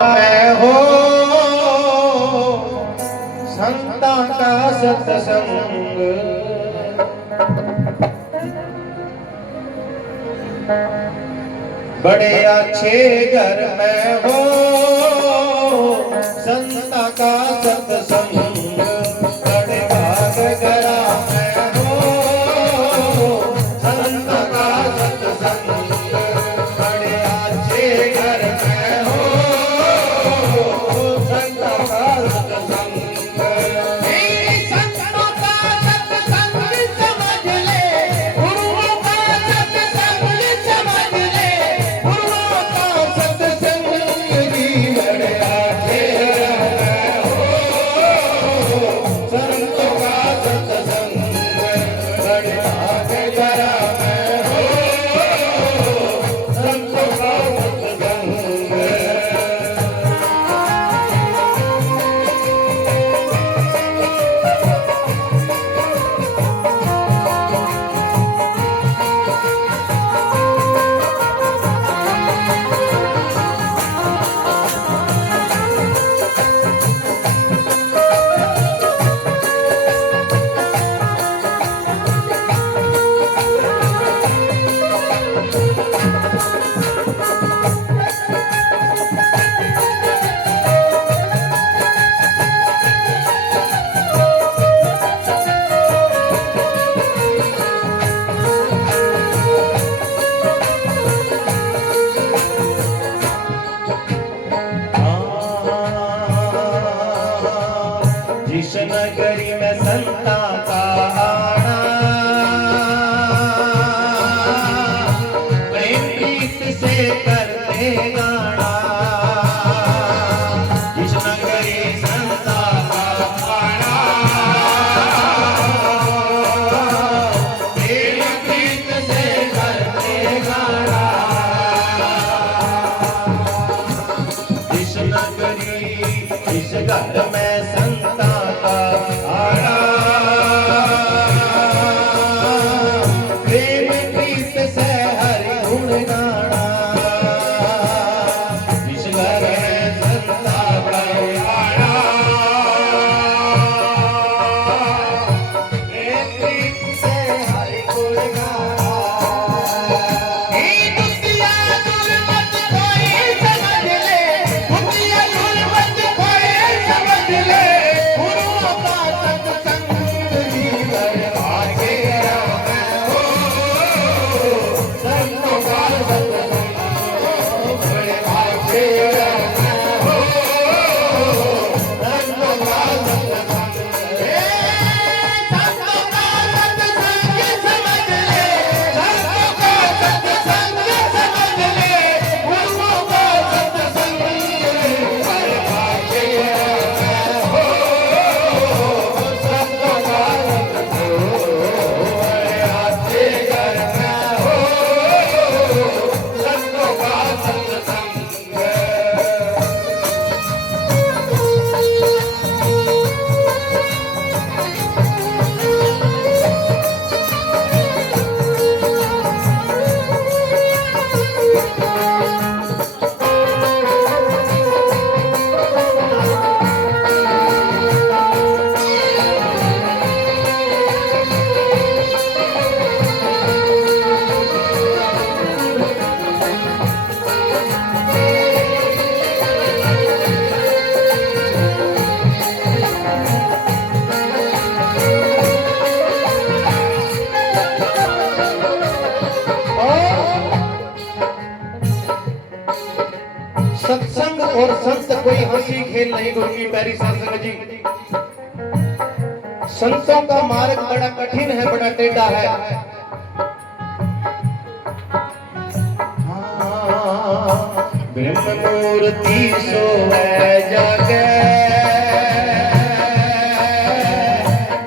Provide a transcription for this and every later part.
मैं हो संता का सत्संग, बड़े अच्छे घर में हो संता का सत्संग, बड़े भाग गरा में हो संता का सत्संग, बड़े अच्छे घर में हो संता का सत्संग। जिस नगरी में संता का आना, प्रेम प्रीत से करते गाना। जिस नगरी संता का आना, प्रेम प्रीत से करते गाना। जिस नगरी जिस घर में संता आना, प्रेम प्रीत से हरि गुण गाना। जिस घर में संता का आना, प्रेम प्रीत से हरि गुण गाना। सत्संग और संत कोई हंसी खेल नहीं गुरु की प्यारी सत्संग जी। संतों का मार्ग बड़ा कठिन है, बड़ा टेढ़ा है। ब्रह्म मूर्ति सोए जागे,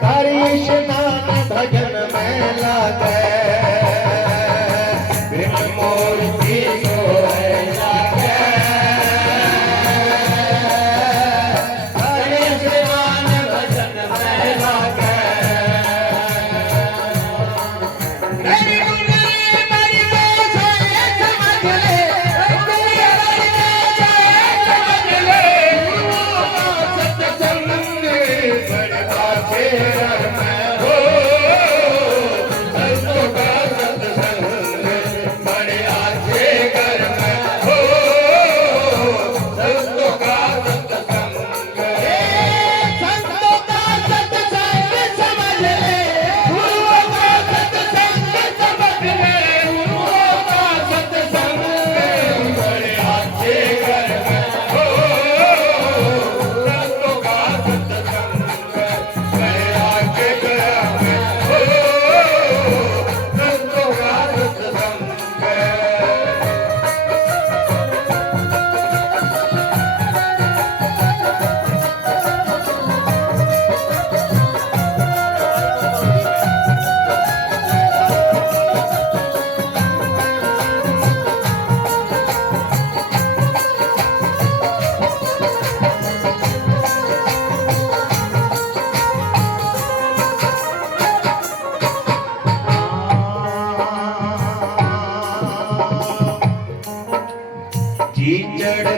हरि स्नान भजन में लागे। ब्रह्म मूर्ति सोए जागे, हरि स्नान भजन में लागे।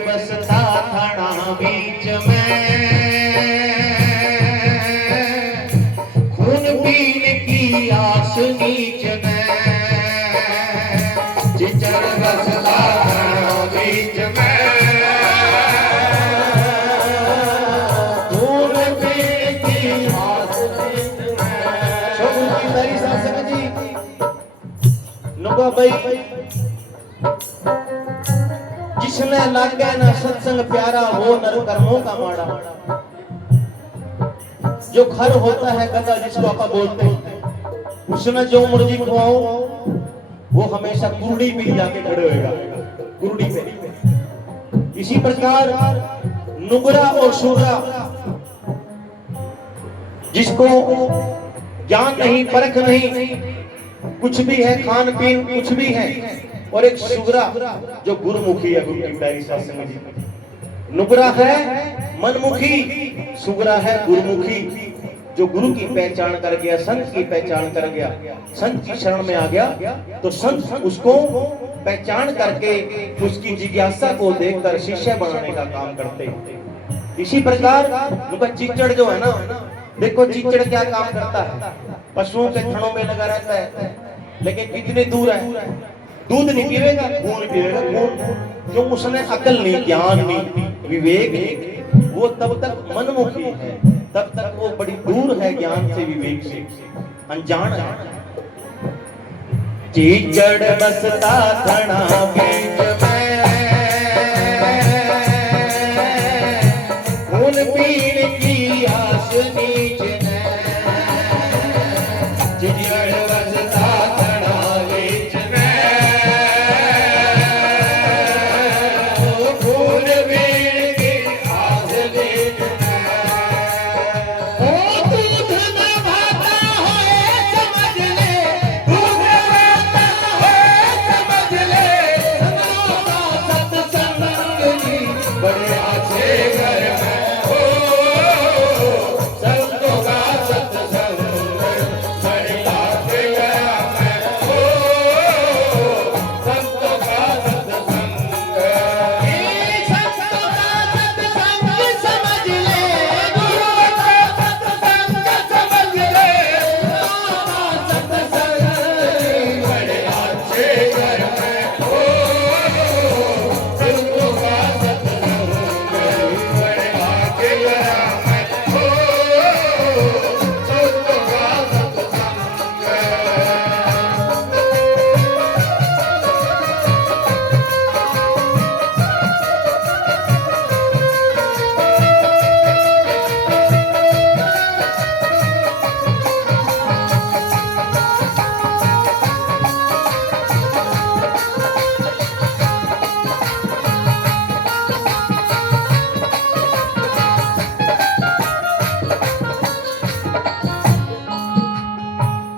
बसता थाना बीच में, खून पीने की आस नीच में, चिचड़ बसता थाना बीच में, खून पीने की आस नीच में। शोभू की मेरी शासक जी नुगा भाई, जिसने लागे ना सत्संग प्यारा वो नर कर्मों का माड़ा। जो खर होता है गदा जिसको आप बोलते हैं, उसने जो मुर्गी खुआओ वो हमेशा कुर्डी पे जाके खड़े होएगा, कुर्डी पे। इसी प्रकार नुगरा और शुगरा, जिसको ज्ञान नहीं परख नहीं, कुछ भी है खान पीन कुछ भी है, और एक सुगरा जो गुरुमुखी है, गुरु की प्यारी शासन जी। नुगरा है मनमुखी, सुगरा है गुरुमुखी, जो गुरु की पहचान कर गया, संत की पहचान कर गया, संत की शरण में आ गया, तो संत उसको पहचान करके उसकी जिज्ञासा को देखकर शिष्य बनाने का काम करते हैं। इसी प्रकार उनका चिचड़ जो है ना, देखो चिचड़ क्या काम करता है, पशुओं के थनों में लगा रहता है, लेकिन कितनी दूर है, दूध नहीं पीवेगा, खून पीवेगा, खून। क्यों? उसने अकल नहीं, ज्ञान नहीं, विवेक नहीं, वो तब तक मनमुखी है, तब तक वो बड़ी दूर है ज्ञान से, विवेक से, अनजान है। चिचड़ बसता थना बीच में, खून पीने की आस नीच में, चिचड़ बसता थना बीच में, खून पीने की आस नीच में। ओ दूध में भाता होए समझ ले, दूध में भाता होए समझ ले, सत्संग जी बड़े अच्छे घर में, संतों का सत्संग बड़े अच्छे घर में, संतों का सत्संग, संतों का सत्संग समझ ले, गुरु का सत्संग समझ ले, सत्संग बड़े अच्छे घर में, संतों का सत्संग बड़े अच्छे घर में, संतों का सत्संग।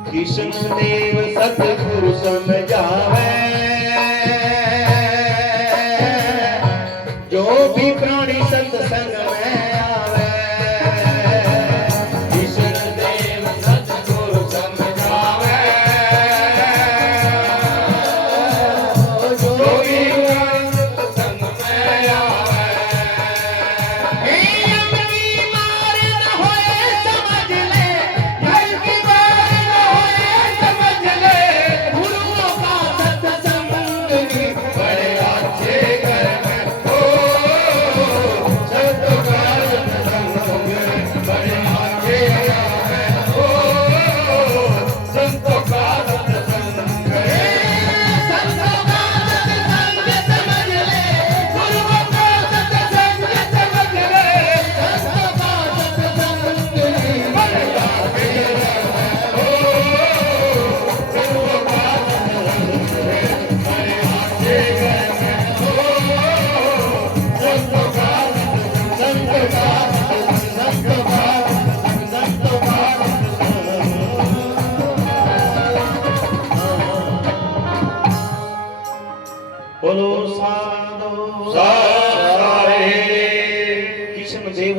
कृष्ण देव सतगुरु समझावे, जो भी प्राणी सत्संग में आवे। कृष्ण देव सतगुरु समझावे, जो भी प्राणी सत्संग में आवे। बोलो साधु सारे कृष्ण देव